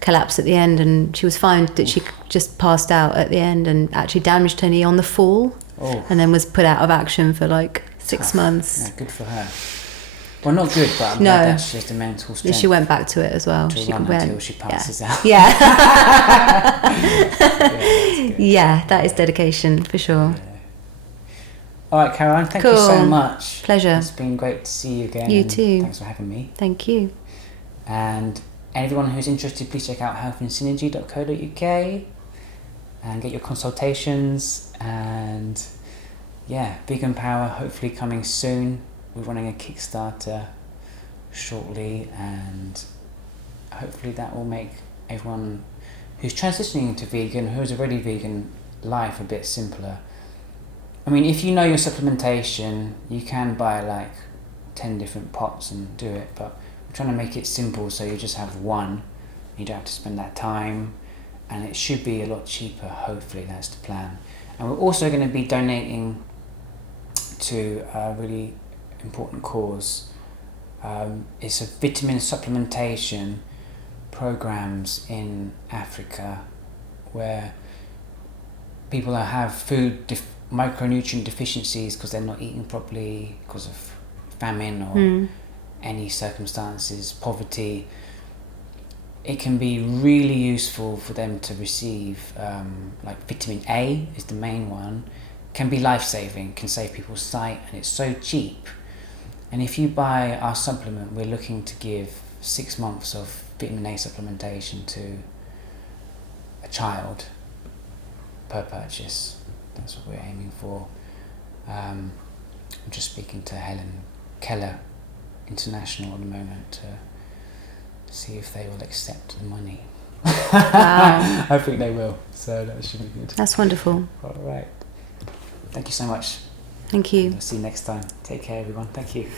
collapsed at the end, and she was fine that she just passed out at the end and actually damaged her knee on the fall, and then was put out of action for like 6 months. Yeah, good for her. Well, not good, but I'm glad that's just a mental strength. She went back to it as well. She run until she passes out. Yeah. Yeah, that is dedication for sure. Yeah. All right, Caroline, thank you so much. Pleasure. It's been great to see you again. You too. Thanks for having me. Thank you. And everyone who's interested, please check out healthandsynergy.co.uk and get your consultations. And yeah, Vegan Power hopefully coming soon. We're running a Kickstarter shortly, and hopefully that will make everyone who's transitioning to vegan, who's already vegan, life a bit simpler. I mean, if you know your supplementation, you can buy like 10 different pots and do it, but we're trying to make it simple so you just have one. You don't have to spend that time, and it should be a lot cheaper, hopefully. That's the plan. And we're also going to be donating to a really important cause. It's a vitamin supplementation programs in Africa where people have micronutrient deficiencies because they're not eating properly because of famine or any circumstances, poverty. It can be really useful for them to receive, like vitamin A is the main one, can be life-saving, can save people's sight, and it's so cheap. And if you buy our supplement, we're looking to give 6 months of vitamin A supplementation to a child per purchase. That's what we're aiming for. I'm just speaking to Helen Keller International at the moment to see if they will accept the money. Wow. I think they will, so that should be good. That's wonderful. All right. Thank you so much. Thank you. I'll see you next time. Take care, everyone. Thank you.